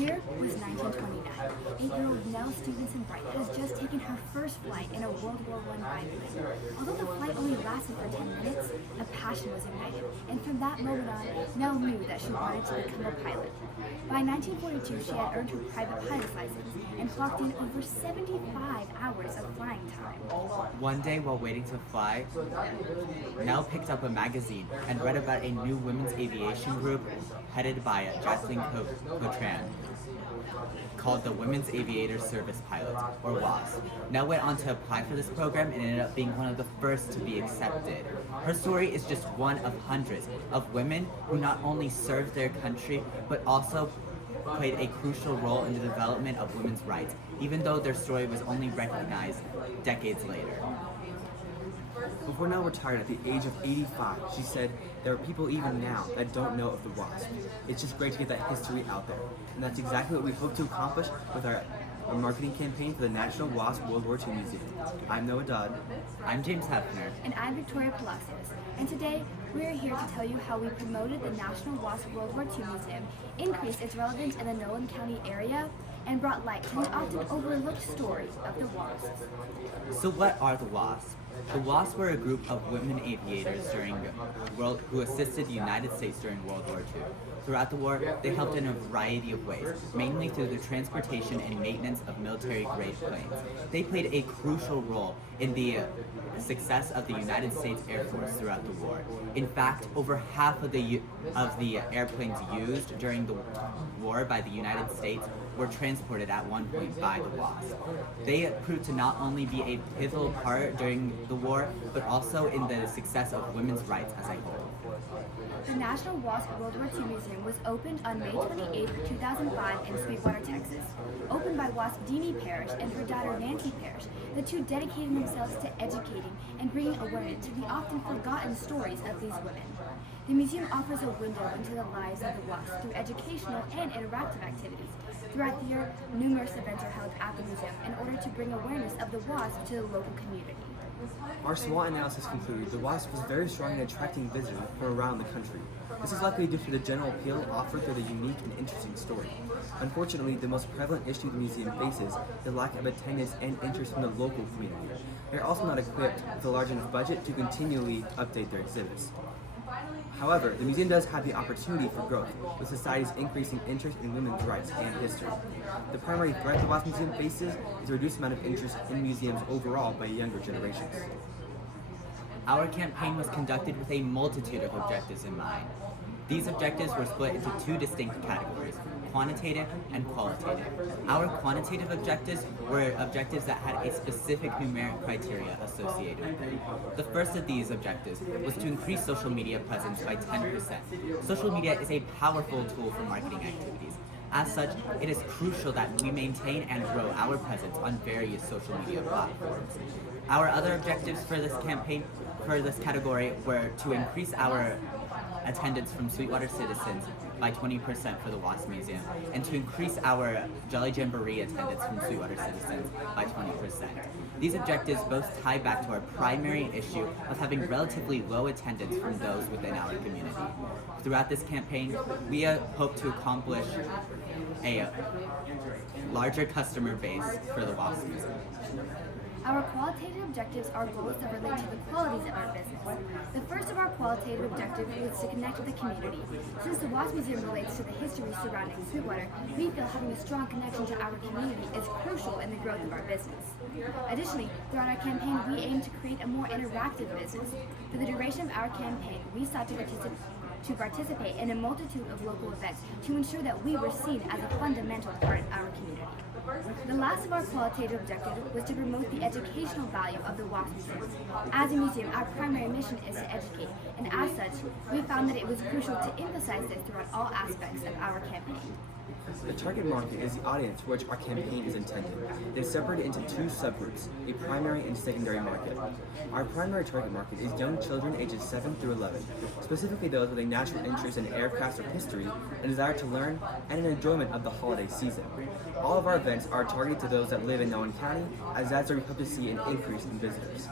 year was 1929. 8-year-old Nell Stevenson Bright has just taken her first flight in a World War I biplane. Although the flight only lasted for 10 minutes, a passion was ignited, and from that moment on, Nell knew that she wanted to become a pilot. By 1942, she had earned her private pilot's license and clocked in over 75 hours of flying time. One day while waiting to fly, Nell picked up a magazine and read about a new women's aviation group headed by Jacqueline Cotran called the Women's Aviator Service Pilots, or WASP. Nell went on to apply for this program and ended up being one of the first to be accepted. Her story is just one of hundreds of women who not only served their country, but also played a crucial role in the development of women's rights, even though their story was only recognized decades later. Before Nell retired at the age of 85, she said, "There are people even now that don't know of the WASP. It's just great to get that history out there." And that's exactly what we hope to accomplish with our marketing campaign for the National WASP World War II Museum. I'm Noah Dodd. I'm James Hefner. And I'm Victoria Palacios. And today, we are here to tell you how we promoted the National WASP World War II Museum, increased its relevance in the Nolan County area, and brought light to the often overlooked story of the WASPs. So what are the WASP? The WASP were a group of women aviators who assisted the United States during World War II. Throughout the war, they helped in a variety of ways, mainly through the transportation and maintenance of military-grade planes. They played a crucial role in the success of the United States Air Force throughout the war. In fact, over half of the airplanes used during the war by the United States were transported at one point by the WASP. They proved to not only be a pivotal part during the war, but also in the success of women's rights as a whole. The National WASP World War II Museum was opened on May 28, 2005 in Sweetwater, Texas. Opened by WASP Deanie Parrish and her daughter Nancy Parrish, the two dedicated themselves to educating and bringing awareness to the often forgotten stories of these women. The museum offers a window into the lives of the WASP through educational and interactive activities. Throughout the year, numerous events are held at the museum in order to bring awareness of the WASP to the local community. Our SWOT analysis concluded the WASP was very strong in attracting visitors from around the country. This is likely due to the general appeal offered through the unique and interesting story. Unfortunately, the most prevalent issue the museum faces is the lack of attendance and interest from the local community. They are also not equipped with a large enough budget to continually update their exhibits. However, the museum does have the opportunity for growth, with society's increasing interest in women's rights and history. The primary threat the WASP Museum faces is a reduced amount of interest in museums overall by younger generations. Our campaign was conducted with a multitude of objectives in mind. These objectives were split into two distinct categories: quantitative and qualitative. Our quantitative objectives were objectives that had a specific numeric criteria associated with them. The first of these objectives was to increase social media presence by 10%. Social media is a powerful tool for marketing activities. As such, it is crucial that we maintain and grow our presence on various social media platforms. Our other objectives for this campaign, for this category, were to increase our attendance from Sweetwater citizens by 20% for the WASP Museum, and to increase our Jolly Jamboree attendance from Sweetwater citizens by 20%. These objectives both tie back to our primary issue of having relatively low attendance from those within our community. Throughout this campaign, we hope to accomplish a larger customer base for the WASP Museum. Our qualitative objectives are goals that relate to the qualities of our business. The first of our qualitative objectives is to connect with the community. Since the WASP Museum relates to the history surrounding Sweetwater, we feel having a strong connection to our community is crucial in the growth of our business. Additionally, throughout our campaign, we aim to create a more interactive business. For the duration of our campaign, we sought to participate in a multitude of local events to ensure that we were seen as a fundamental part of our community. The last of our qualitative objectives was to promote the educational value of the WASP Museum. As a museum, our primary mission is to educate, and as such, we found that it was crucial to emphasize this throughout all aspects of our campaign. The target market is the audience for which our campaign is intended. It is separated into two subgroups, a primary and secondary market. Our primary target market is young children ages 7 through 11, specifically those with a natural interest in aircraft or history, a desire to learn, and an enjoyment of the holiday season. All of our events events are targeted to those that live in Nolan County, as that's where we hope to see an increase in visitors.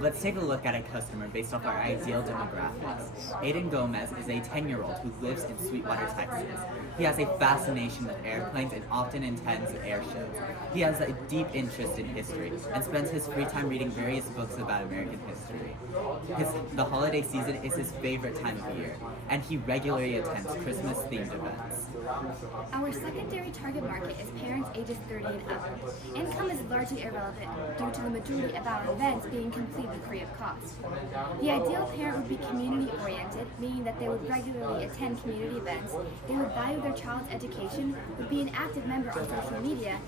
Let's take a look at a customer based off our ideal demographics. Aiden Gomez is a 10-year-old who lives in Sweetwater, Texas. He has a fascination with airplanes and often attends air shows. He has a deep interest in history and spends his free time reading various books about American history. The holiday season is his favorite time of year, and he regularly attends Christmas-themed events. Our secondary target market is parents ages 30 and up. Income is largely irrelevant due to the majority of our events being completely free of cost. The ideal parent would be community-oriented, meaning that they would regularly attend community events, they would value their child's education, would be an active member on social media,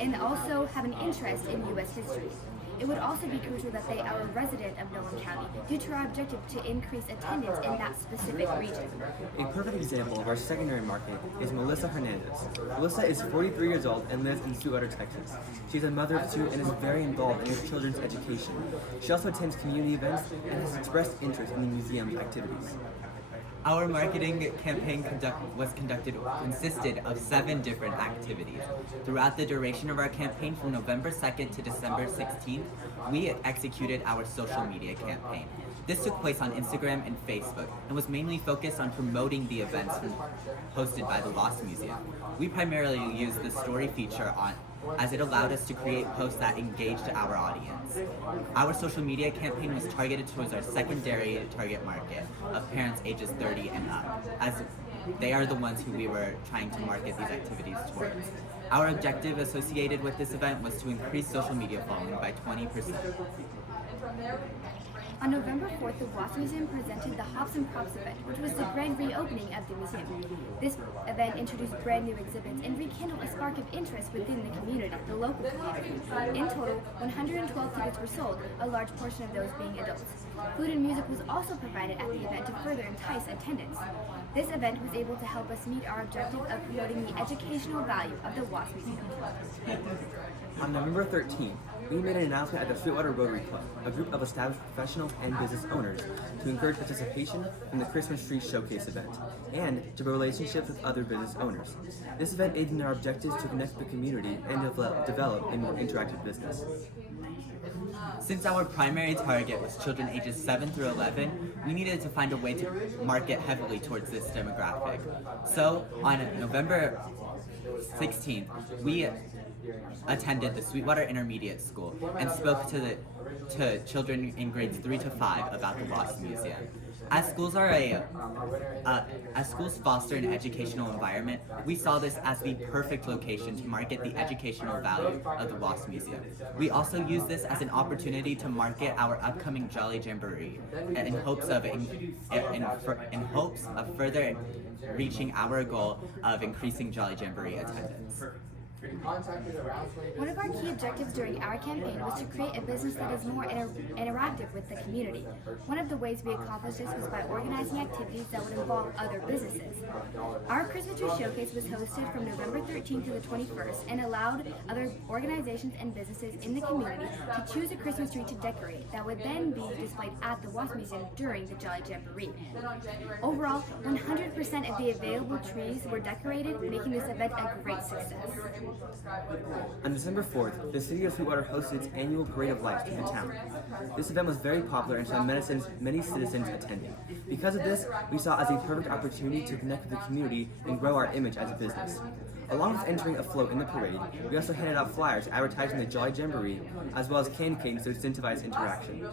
and also have an interest in U.S. history. It would also be crucial that they are a resident of Nolan County due to our objective to increase attendance in that specific region. A perfect example of our secondary market is Melissa Hernandez. Melissa is 43 years old and lives in Sweetwater, Texas. She's a mother of two and is very involved in her children's education. She also attends community events and has expressed interest in the museum's activities. Our marketing campaign consisted of 7 different activities. Throughout the duration of our campaign from November 2nd to December 16th, we executed our social media campaign. This took place on Instagram and Facebook and was mainly focused on promoting the events hosted by the WASP Museum. We primarily used the story feature as it allowed us to create posts that engaged our audience. Our social media campaign was targeted towards our secondary target market of parents ages 30 and up, as they are the ones who we were trying to market these activities towards. Our objective associated with this event was to increase social media following by 20%. On November 4th, the WASP Museum presented the Hops and Props event, which was the grand reopening of the museum. This event introduced brand new exhibits and rekindled a spark of interest within the community, the local community. In total, 112 tickets were sold, a large portion of those being adults. Food and music was also provided at the event to further entice attendance. This event was able to help us meet our objective of promoting the educational value of the WASP Museum. On November 13th, we made an announcement at the Sweetwater Rotary Club, a group of established professional and business owners, to encourage participation in the Christmas Tree Showcase event, and to build relationships with other business owners. This event aided in our objectives to connect with the community and develop a more interactive business. Since our primary target was children ages 7 through 11, we needed to find a way to market heavily towards this demographic. So, on November 16th, we attended the Sweetwater Intermediate School and spoke to children in grades 3 to 5 about the WASP Museum. As schools foster an educational environment, we saw this as the perfect location to market the educational value of the WASP Museum. We also used this as an opportunity to market our upcoming Jolly Jamboree in hopes of further reaching our goal of increasing Jolly Jamboree attendance. One of our key objectives during our campaign was to create a business that is more interactive with the community. One of the ways we accomplished this was by organizing activities that would involve other businesses. Our Christmas Tree Showcase was hosted from November 13th to the 21st and allowed other organizations and businesses in the community to choose a Christmas tree to decorate that would then be displayed at the WASP Museum during the Jolly Jamboree. Overall, 100% of the available trees were decorated, making this event a great success. On December 4th, the city of Sweetwater hosted its annual Parade of Lights through the town. This event was very popular and saw many citizens attending. Because of this, we saw it as a perfect opportunity to connect with the community and grow our image as a business. Along with entering a float in the parade, we also handed out flyers advertising the Jolly Jamboree, as well as candy canes to incentivize interaction.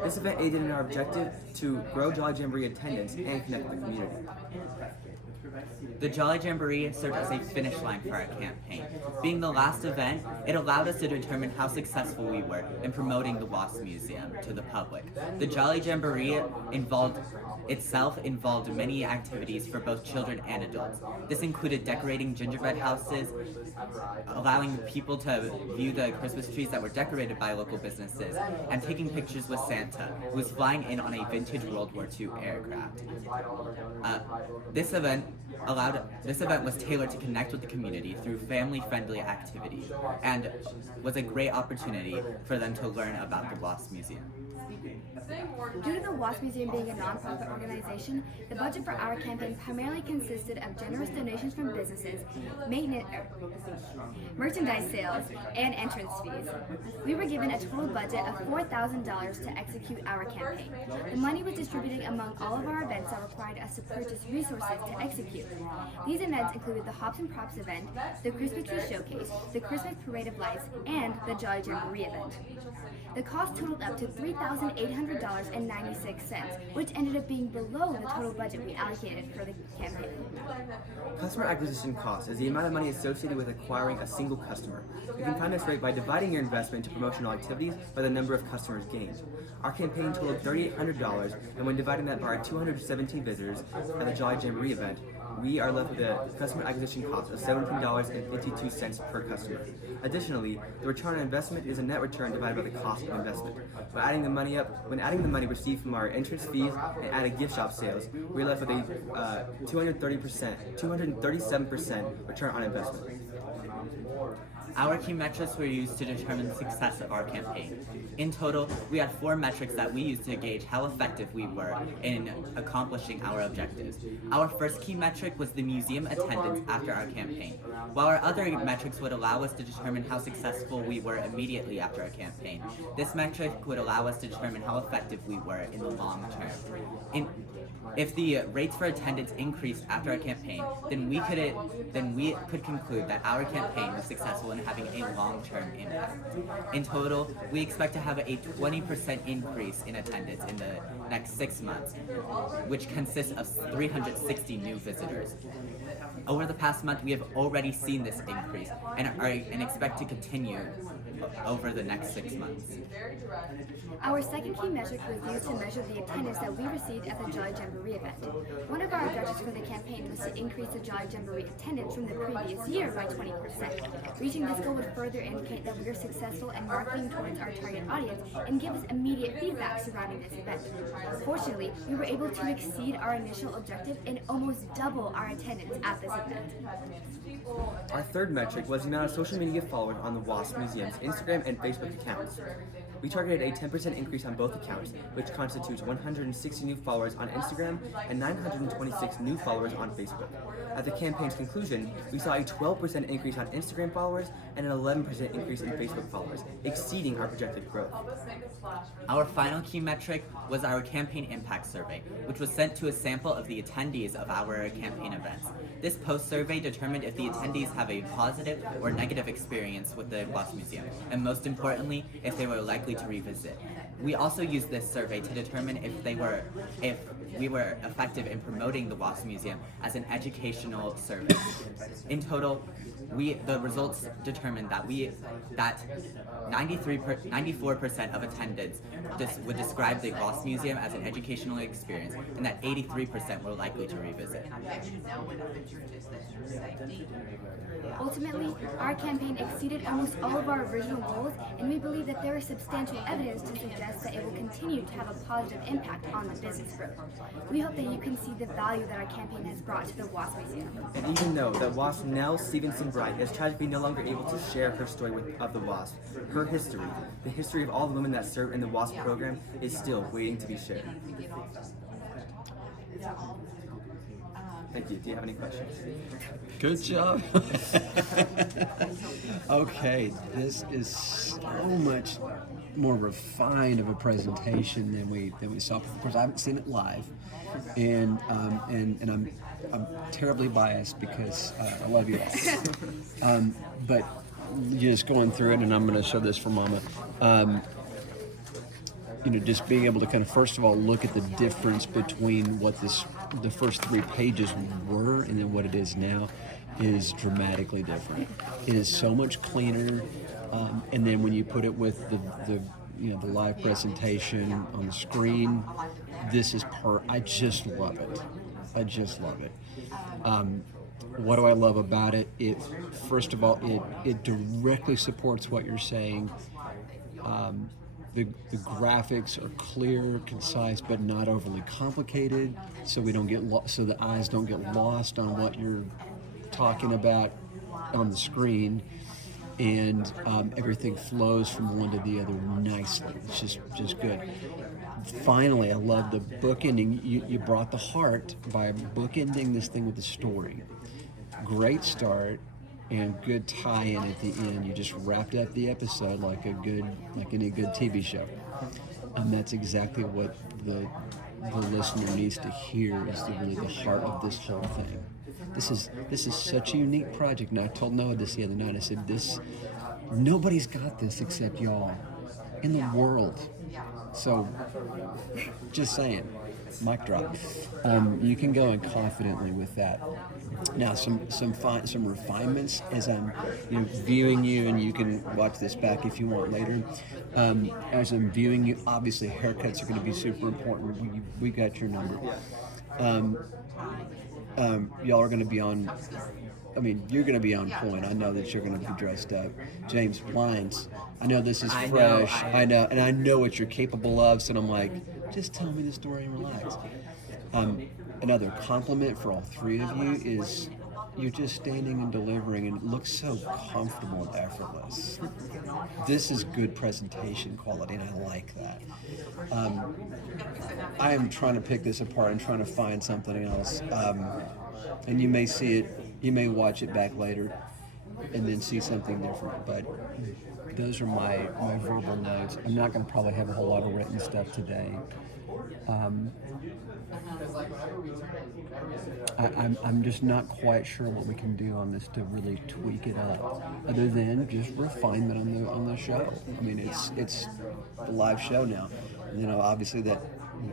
This event aided in our objective to grow Jolly Jamboree attendance and connect with the community. The Jolly Jamboree served as a finish line for our campaign. Being the last event, it allowed us to determine how successful we were in promoting the WASP Museum to the public. The Jolly Jamboree involved many activities for both children and adults. This included decorating gingerbread houses, allowing people to view the Christmas trees that were decorated by local businesses, and taking pictures with Santa, who was flying in on a vintage World War II aircraft. This event This event was tailored to connect with the community through family-friendly activities and was a great opportunity for them to learn about the WASP Museum. Due to the WASP Museum being a nonprofit organization, the budget for our campaign primarily consisted of generous donations from businesses, merchandise sales, and entrance fees. We were given a total budget of $4,000 to execute our campaign. The money was distributed among all of our events that required us to purchase resources to execute. These events included the Hops and Props event, the Christmas Tree Showcase, the Christmas Parade of Lights, and the Jolly Jamboree event. The cost totaled up to $3,800.96, which ended up being below the total budget we allocated for the campaign. Customer acquisition cost is the amount of money associated with acquiring a single customer. You can find this rate by dividing your investment into promotional activities by the number of customers gained. Our campaign totaled $3,800, and when dividing that by our 217 visitors at the Jolly Jamboree event, we are left with a customer acquisition cost of $17.52 per customer. Additionally, the return on investment is a net return divided by the cost of investment. When adding the money received from our entrance fees and added gift shop sales, we're left with a 237% return on investment. Our key metrics were used to determine the success of our campaign. In total, we had 4 metrics that we used to gauge how effective we were in accomplishing our objectives. Our first key metric was the museum attendance after our campaign, while our other metrics would allow us to determine how successful we were immediately after our campaign. This metric would allow us to determine how effective we were in the long term. If the rates for attendance increased after our campaign, then we could conclude that our campaign was successful in having a long-term impact. In total, we expect to have a 20% increase in attendance in the next 6 months, which consists of 360 new visitors. Over the past month, we have already seen this increase and expect to continue over the next 6 months. Our second key metric was used to measure the attendance that we received at the Jolly Jamboree event. One of our objectives for the campaign was to increase the Jolly Jamboree attendance from the previous year by 20%. Reaching this goal would further indicate that we are successful in marketing towards our target audience and give us immediate feedback surrounding this event. Fortunately, we were able to exceed our initial objective and almost double our attendance at this event. Our third metric was the amount of social media followers on the WASP Museum's Instagram and Facebook accounts. We targeted a 10% increase on both accounts, which constitutes 160 new followers on Instagram and 926 new followers on Facebook. At the campaign's conclusion, we saw a 12% increase on Instagram followers and an 11% increase in Facebook followers, exceeding our projected growth. Our final key metric was our campaign impact survey, which was sent to a sample of the attendees of our campaign events. This post-survey determined if the attendees have a positive or negative experience with the WASP Museum, and most importantly, if they were likely to revisit. We also used this survey to determine if we were effective in promoting the WASP Museum as an educational service. In total, the results determined that 94% of attendants would describe the WASP Museum as an educational experience, and that 83% were likely to revisit. Ultimately, our campaign exceeded almost all of our original goals, and we believe that there is substantial evidence to suggest that it will continue to have a positive impact on the business growth. We hope that you can see the value that our campaign has brought to the WASP Museum. And even though that WASP Nell Stevenson Bright is tragically no longer able to share her story of the WASP, her history, the history of all the women that serve in the WASP program, is still waiting to be shared. Thank you. Do you have any questions? Good job. Okay, this is so much more refined of a presentation than we saw. Of course, I haven't seen it live, and I'm terribly biased because I love you all. But just going through it, and I'm going to show this for Mama. Just being able to kind of first of all look at the difference between what the first 3 pages were and then what it is now is dramatically different. It is so much cleaner, and then when you put it with the live presentation on the screen, this is I just love it. I just love it. What do I love about it? First of all, it directly supports what you're saying. the graphics are clear, concise, but not overly complicated, so we don't get so the eyes don't get lost on what you're talking about on the screen, and everything flows from one to the other nicely. It's just good. Finally, I love the bookending. You brought the heart by bookending this thing with the story. Great start and good tie-in at the end. You just wrapped up the episode like any good TV show, and that's exactly what the listener needs to hear, is really the heart of this whole thing. This is such a unique project, and I told Noah this the other night. I said, nobody's got this except y'all in the world. So, just saying, mic drop. You can go in confidently with that. Now, some refinements as I'm viewing you, and you can watch this back if you want later. As I'm viewing you, obviously haircuts are going to be super important. We got your number. Y'all are going to be on. I mean, you're going to be on point. I know that you're going to be dressed up. James, lines. I know this is fresh. I know, and I know what you're capable of. So I'm like, just tell me the story and relax. Another compliment for all three of you is you're just standing and delivering, and it looks so comfortable and effortless. This is good presentation quality, and I like that. I am trying to pick this apart and trying to find something else. And you may see it, you may watch it back later and then see something different, but those are my verbal notes. I'm not going to probably have a whole lot of written stuff today. I'm just not quite sure what we can do on this to really tweak it up, other than just refinement on the show. I mean, it's a live show now. Obviously that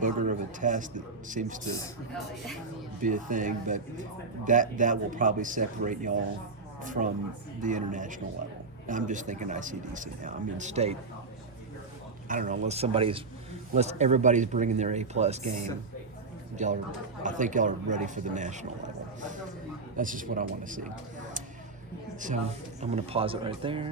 booger of a test that seems to be a thing, but that will probably separate y'all from the international level. I'm just thinking ICDC now. I mean, state. I don't know, unless everybody's bringing their A+ game. I think y'all are ready for the national level. That's just what I want to see. So I'm going to pause it right there.